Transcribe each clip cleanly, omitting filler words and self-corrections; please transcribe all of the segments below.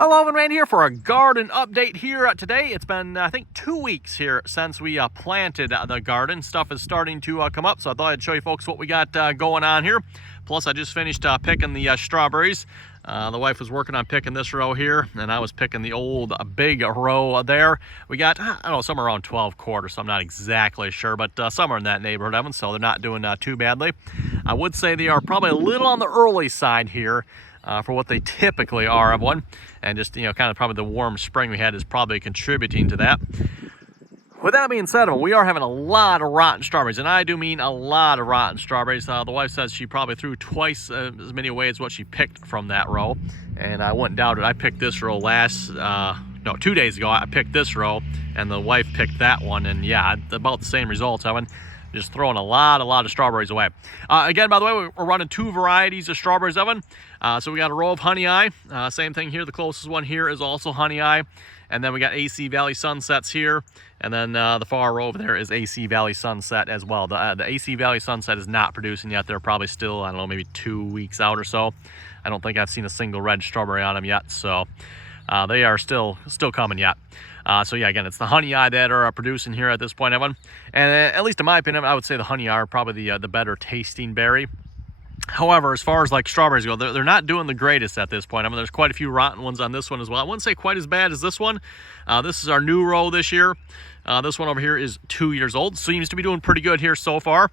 Hello, Evan Rand here for a garden update here today. It's been, I think, 2 weeks here since we planted the garden. Stuff is starting to come up, so I thought I'd show you folks what we got going on here. Plus, I just finished picking the strawberries. The wife was working on picking this row here, and I was picking the old big row there. We got, I don't know, somewhere around 12 quarters, so I'm not exactly sure, but somewhere in that neighborhood, Evan, so they're not doing too badly. I would say they are probably a little on the early side here. For what they typically are of one, and just, you know, kind of probably the warm spring we had is probably contributing to that. With that being said, we are having a lot of rotten strawberries, and I do mean a lot of rotten strawberries. The wife says she probably threw twice as many away as what she picked from that row, and I wouldn't doubt it. I picked this row 2 days ago. I picked this row, and the wife picked that one, and yeah, about the same results, Evan. Just throwing a lot of strawberries away. Again, by the way, we're running 2 varieties of strawberries, Evan. So we got a row of Honey Eye. Same thing here. The closest one here is also Honey Eye. And then we got AC Valley Sunsets here. And then the far row over there is AC Valley Sunset as well. The AC Valley Sunset is not producing yet. They're probably still, I don't know, maybe 2 weeks out or so. I don't think I've seen a single red strawberry on them yet. So they are still coming yet. So yeah, again, it's the Honey Eye that are producing here at this point, Evan. And at least in my opinion, I would say the Honey Eye are probably the better tasting berry. However, as far as like strawberries go, they're not doing the greatest at this point. I mean, there's quite a few rotten ones on this one as well. I wouldn't say quite as bad as this one. This is our new row this year. This one over here is 2 years old. Seems to be doing pretty good here so far.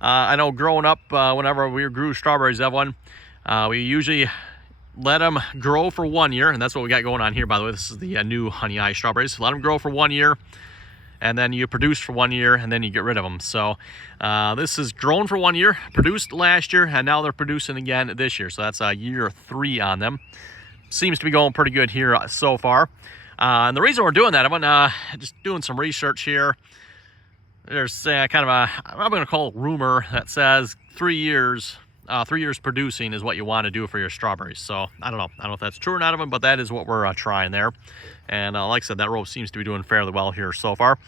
I know growing up, whenever we grew strawberries, Evan, we usually let them grow for 1 year, and that's what we got going on here, by the way. This is the new Honey Eye strawberries. Let them grow for 1 year, and then you produce for 1 year, and then you get rid of them. So this is grown for 1 year, produced last year, and now they're producing again this year. So that's year 3 on them. Seems to be going pretty good here so far. And the reason we're doing that, I'm just doing some research here. There's kind of a, I'm going to call it rumor that says 3 years producing is what you want to do for your strawberries. So I don't know if that's true or not of them, but that is what we're trying there. And like I said, that row seems to be doing fairly well here so far.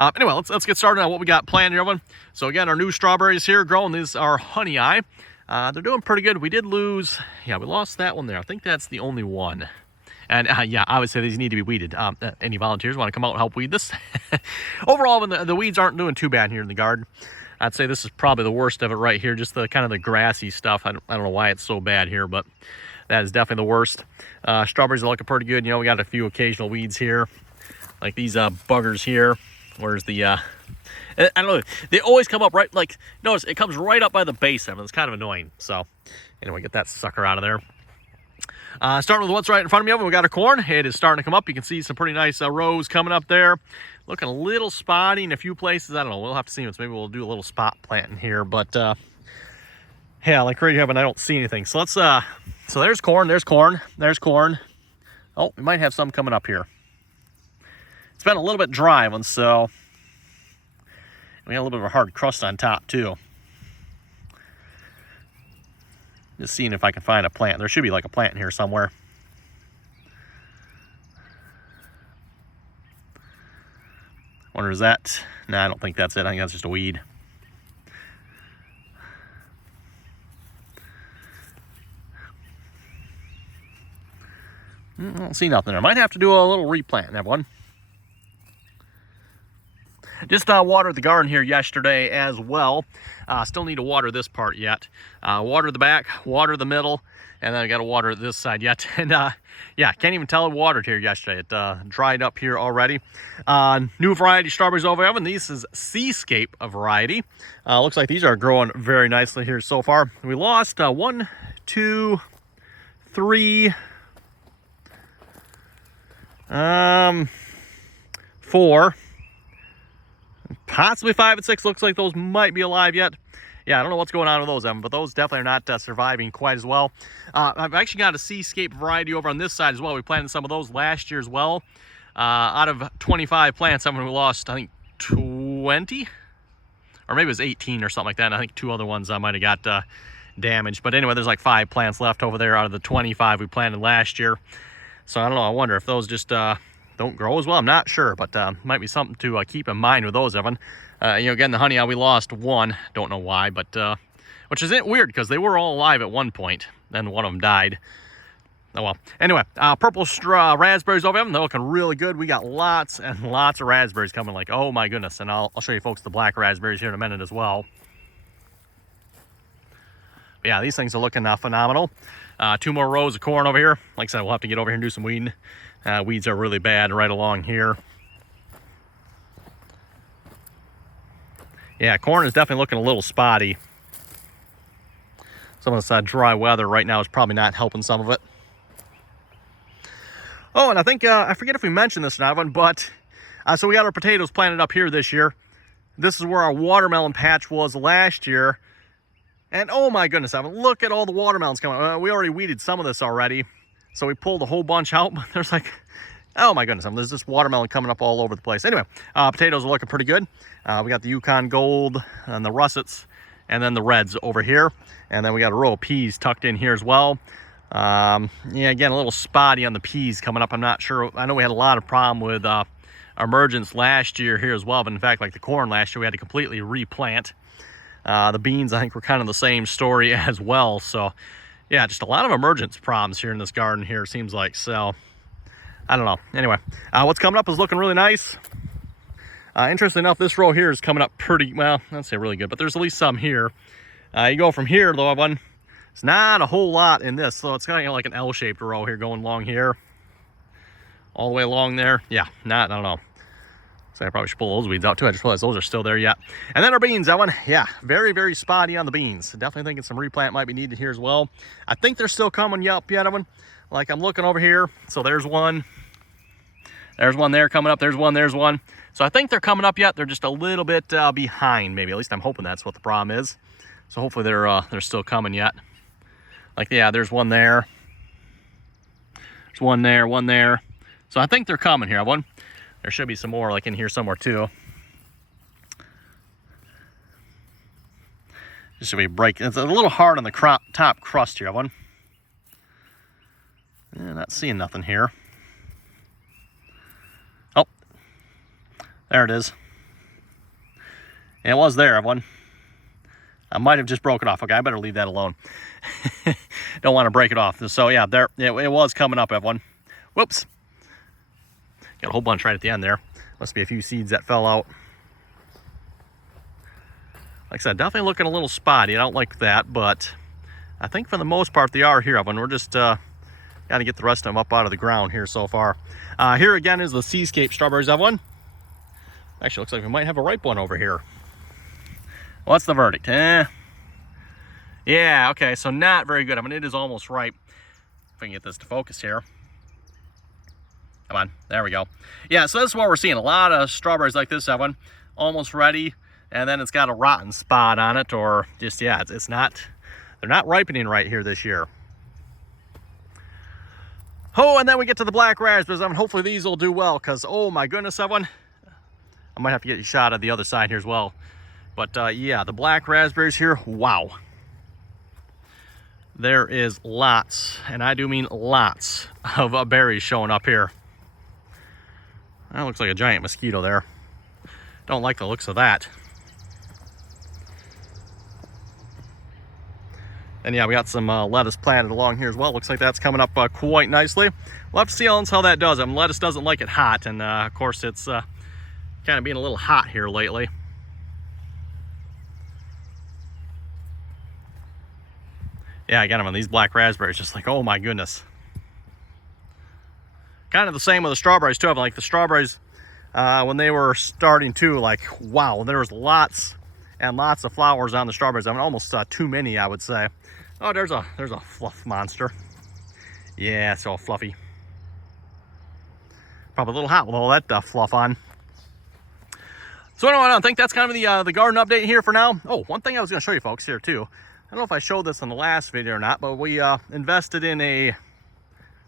Anyway, let's get started on what we got planned here, everyone. So again, our new strawberries here growing. These are Honey Eye. They're doing pretty good. We did lose, yeah, we lost that one there. I think that's the only one. And yeah, I would say these need to be weeded. Any volunteers want to come out and help weed this? Overall, the weeds aren't doing too bad here in the garden. I'd say this is probably the worst of it right here, just the kind of the grassy stuff. I don't know why it's so bad here, but that is definitely the worst. Strawberries are looking pretty good. You know, we got a few occasional weeds here, like these buggers here. Where's the, I don't know, they always come up right, like, notice it comes right up by the base of it. It's kind of annoying. So anyway, get that sucker out of there. Starting with what's right in front of me, we got our corn. It is starting to come up. You can see some pretty nice rows coming up there. Looking a little spotty in a few places. I don't know. We'll have to see. Maybe we'll do a little spot planting here. But yeah, like right here, but I don't see anything. So let's. So there's corn. There's corn. There's corn. Oh, we might have some coming up here. It's been a little bit dry one, so we got a little bit of a hard crust on top too. Just seeing if I can find a plant. There should be like a plant in here somewhere. Wonder, is that? Nah, I don't think that's it. I think that's just a weed. I don't see nothing there. Might have to do a little replant, everyone. Just watered the garden here yesterday as well. Still need to water this part yet. Water the back, water the middle, and then I got to water this side yet. And yeah, can't even tell it watered here yesterday. It dried up here already. New variety strawberries over oven. This is Seascape variety. Looks like these are growing very nicely here so far. We lost 1, 2, 3, 4. Possibly 5 and 6. Looks like those might be alive yet. Yeah, I don't know what's going on with those, Evan, but those definitely are not surviving quite as well. I've actually got a Seascape variety over on this side as well. We planted some of those last year as well. Out of 25 plants, we lost, I think, 20? Or maybe it was 18 or something like that. And I think 2 other ones I might have got damaged. But anyway, there's like 5 plants left over there out of the 25 we planted last year. So I don't know. I wonder if those just don't grow as well. I'm not sure, but might be something to keep in mind with those, Evan. You know, again, the Honey Eye, we lost 1. Don't know why, but which is weird because they were all alive at one point. Then one of them died. Oh well. Anyway, purple raspberries over them. They're looking really good. We got lots and lots of raspberries coming. Like, oh my goodness. And I'll show you folks the black raspberries here in a minute as well. But yeah, these things are looking phenomenal. 2 more rows of corn over here. Like I said, we'll have to get over here and do some weeding. Weeds are really bad right along here. Yeah, corn is definitely looking a little spotty. Some of this dry weather right now is probably not helping some of it. Oh, and I think, I forget if we mentioned this or not, but so we got our potatoes planted up here this year. This is where our watermelon patch was last year. And oh my goodness, Evan, look at all the watermelons coming. We already weeded some of this already. So we pulled a whole bunch out, but there's like, oh my goodness, there's this watermelon coming up all over the place. Anyway, potatoes are looking pretty good. We got the Yukon Gold and the Russets, and then the Reds over here. And then we got a row of peas tucked in here as well. Yeah, again, a little spotty on the peas coming up. I'm not sure. I know we had a lot of problem with Emergence last year here as well. But in fact, like the corn last year, we had to completely replant. The beans, I think, were kind of the same story as well. So, yeah, just a lot of Emergence problems here in this garden here, seems like. So, I don't know. Anyway, what's coming up is looking really nice. Interestingly enough, this row here is coming up pretty, well, I'd say really good, but there's at least some here. You go from here, though, it's not a whole lot in this, so it's kind of like an L-shaped row here going along here. All the way along there. Yeah, I don't know. So I probably should pull those weeds out too. I just realized those are still there yet. And then our beans, that one, yeah, very, very spotty on the beans. Definitely thinking some replant might be needed here as well. I think they're still coming up yet, Evan. Like I'm looking over here. So there's one. There's one there coming up. There's one. So I think they're coming up yet. They're just a little bit behind, maybe. At least I'm hoping that's what the problem is. So hopefully they're still coming yet. Like, yeah, there's one there. There's one there. So I think they're coming here. There should be some more like in here somewhere too. This should be break. It's a little hard on the top crust here. Yeah, not seeing nothing here. Oh, there it is. It was there, everyone. I might have just broke it off. Okay, I better leave that alone. Don't want to break it off. So yeah, there it was coming up, everyone. Whoops. Got a whole bunch right at the end there. Must be a few seeds that fell out. Like I said, definitely looking a little spotty. I don't like that, but I think for the most part they are here, everyone. We're just got to get the rest of them up out of the ground here so far. Here again is the Seascape strawberries, everyone. Actually, looks like we might have a ripe one over here. What's the verdict? Yeah, okay, so not very good. It is almost ripe. If I can get this to focus here. Come on, there we go. Yeah, so this is what we're seeing. A lot of strawberries like this, Evan, almost ready, and then it's got a rotten spot on it, or just, yeah, it's not, they're not ripening right here this year. Oh, and then we get to the black raspberries, Evan. Hopefully these will do well, because, oh my goodness, Evan, I might have to get you shot at the other side here as well. But yeah, the black raspberries here, wow. There is lots, and I do mean lots, of berries showing up here. That looks like a giant mosquito there. Don't like the looks of that. And yeah, we got some lettuce planted along here as well. Looks like that's coming up quite nicely. We'll have to see how that does. Lettuce doesn't like it hot, and of course it's kind of being a little hot here lately. Yeah, again, these black raspberries, just like, oh my goodness. Kind of the same with the strawberries too. Like the strawberries, when they were starting to, like, wow, there was lots and lots of flowers on the strawberries. Almost too many, I would say. Oh, there's a fluff monster. Yeah, it's all fluffy. Probably a little hot with all that fluff on. So anyway, I think that's kind of the garden update here for now. Oh, one thing I was going to show you folks here too. I don't know if I showed this in the last video or not, but we invested in a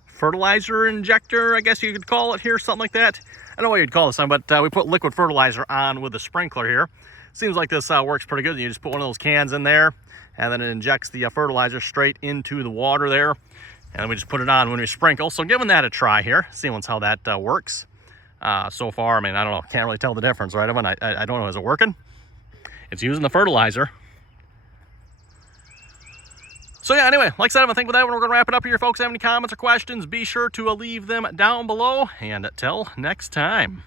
fertilizer injector, I guess you could call it here, something like that. I don't know what you'd call this thing, but we put liquid fertilizer on with the sprinkler here. Seems like this works pretty good. You just put one of those cans in there, and then it injects the fertilizer straight into the water there, and we just put it on when we sprinkle. So giving that a try here, seeing how that works. So far, I don't know, can't really tell the difference, right? I don't know, is it working? It's using the fertilizer. So yeah, anyway, like I said, I think with that one, we're going to wrap it up here. Folks, have any comments or questions, be sure to leave them down below. And until next time.